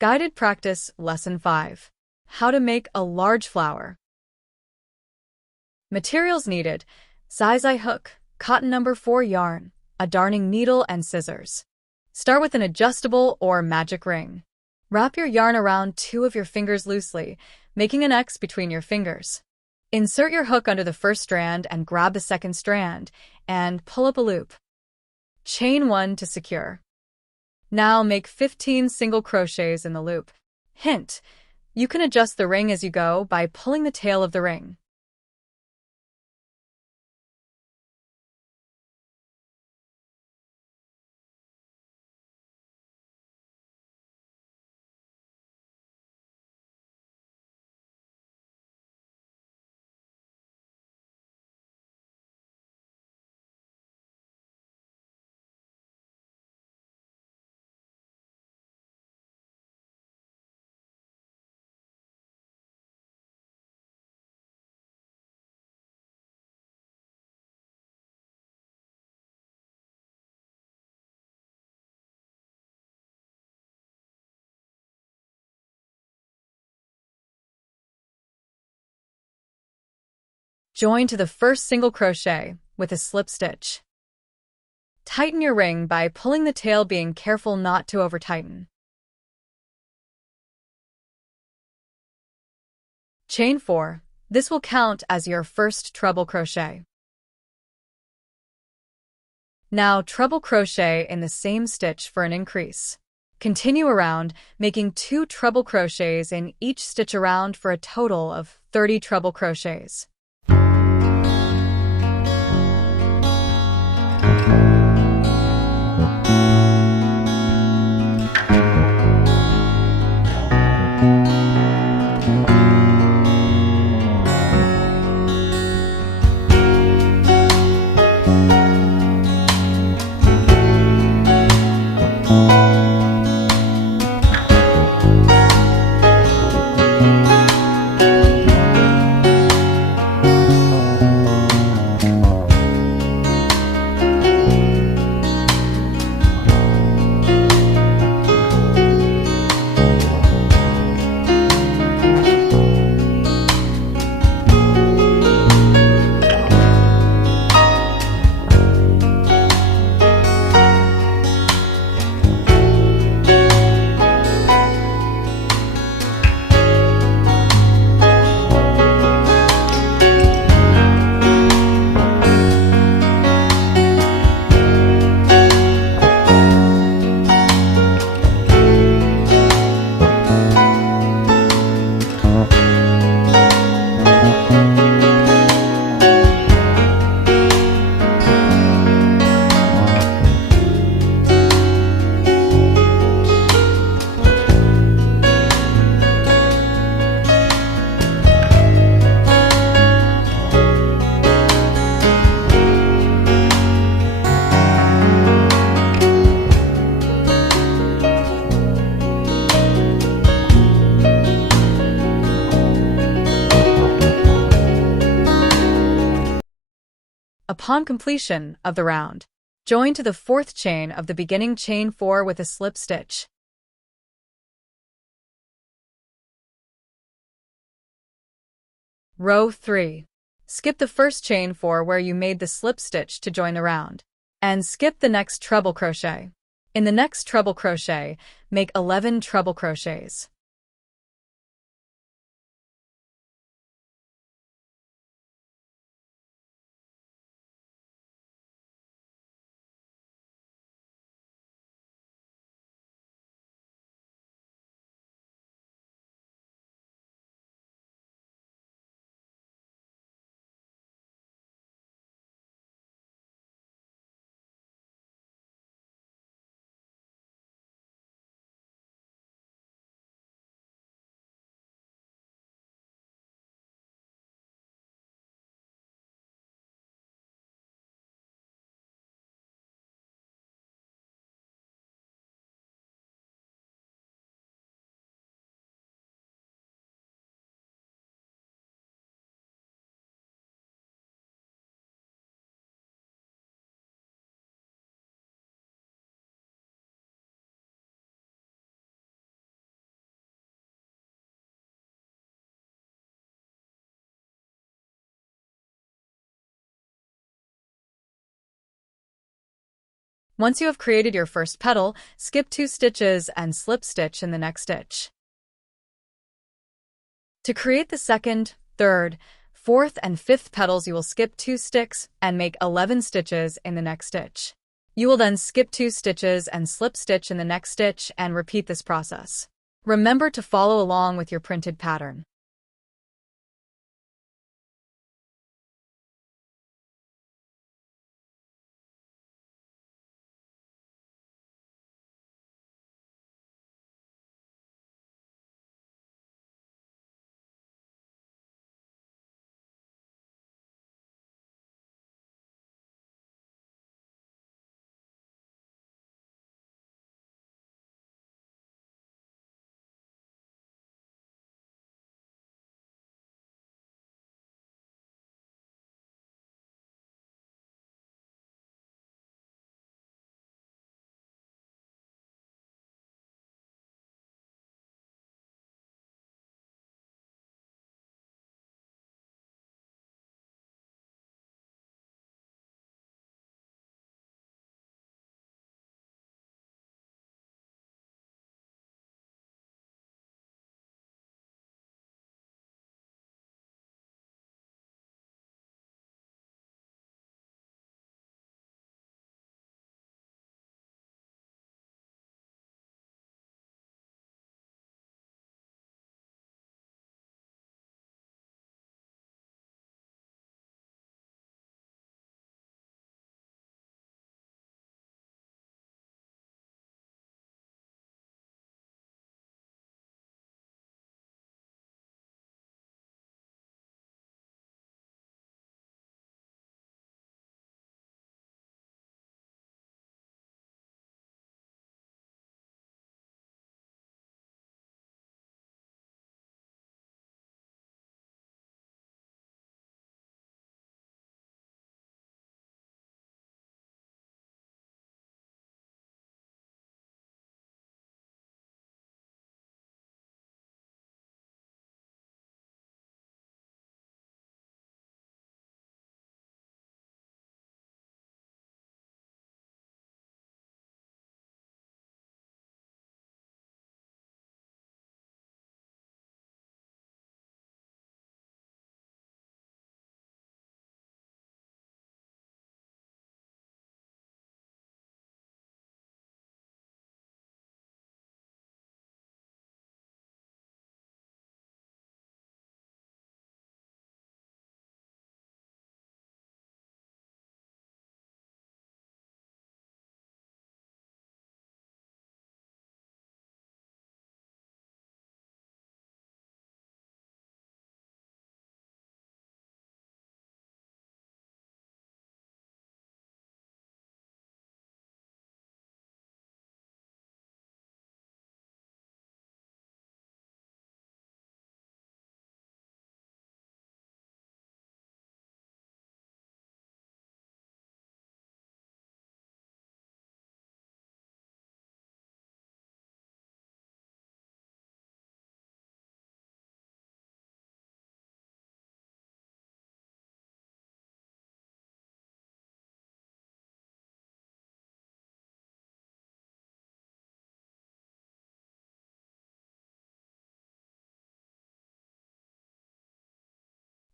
Guided Practice Lesson 5. How to make a large flower. Materials needed: size-eye hook, cotton number 4 yarn, a darning needle and scissors. Start with an adjustable or magic ring. Wrap your yarn around 2 of your fingers loosely, making an X between your fingers. Insert your hook under the first strand and grab the second strand, and pull up a loop. Chain 1 to secure. Now make 15 single crochets in the loop. Hint: you can adjust the ring as you go by pulling the tail of the ring. Join to the first single crochet with a slip stitch. Tighten your ring by pulling the tail, being careful not to over-tighten. Chain 4. This will count as your first treble crochet. Now treble crochet in the same stitch for an increase. Continue around, making 2 treble crochets in each stitch around for a total of 30 treble crochets. Upon completion of the round, join to the 4th chain of the beginning chain 4 with a slip stitch. Row 3. Skip the first chain 4 where you made the slip stitch to join the round, and skip the next treble crochet. In the next treble crochet, make 11 treble crochets. Once you have created your first petal, skip 2 stitches and slip stitch in the next stitch. To create the second, third, fourth, and fifth petals, you will skip 2 sticks and make 11 stitches in the next stitch. You will then skip 2 stitches and slip stitch in the next stitch and repeat this process. Remember to follow along with your printed pattern.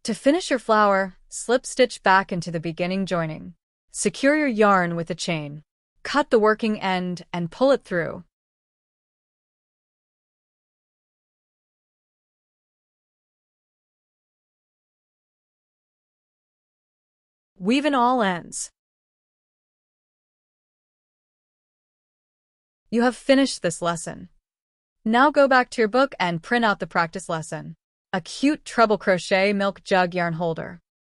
To finish your flower, slip stitch back into the beginning joining. Secure your yarn with a chain. Cut the working end and pull it through. Weave in all ends. You have finished this lesson. Now go back to your book and print out the practice lesson. A cute treble crochet milk jug yarn holder.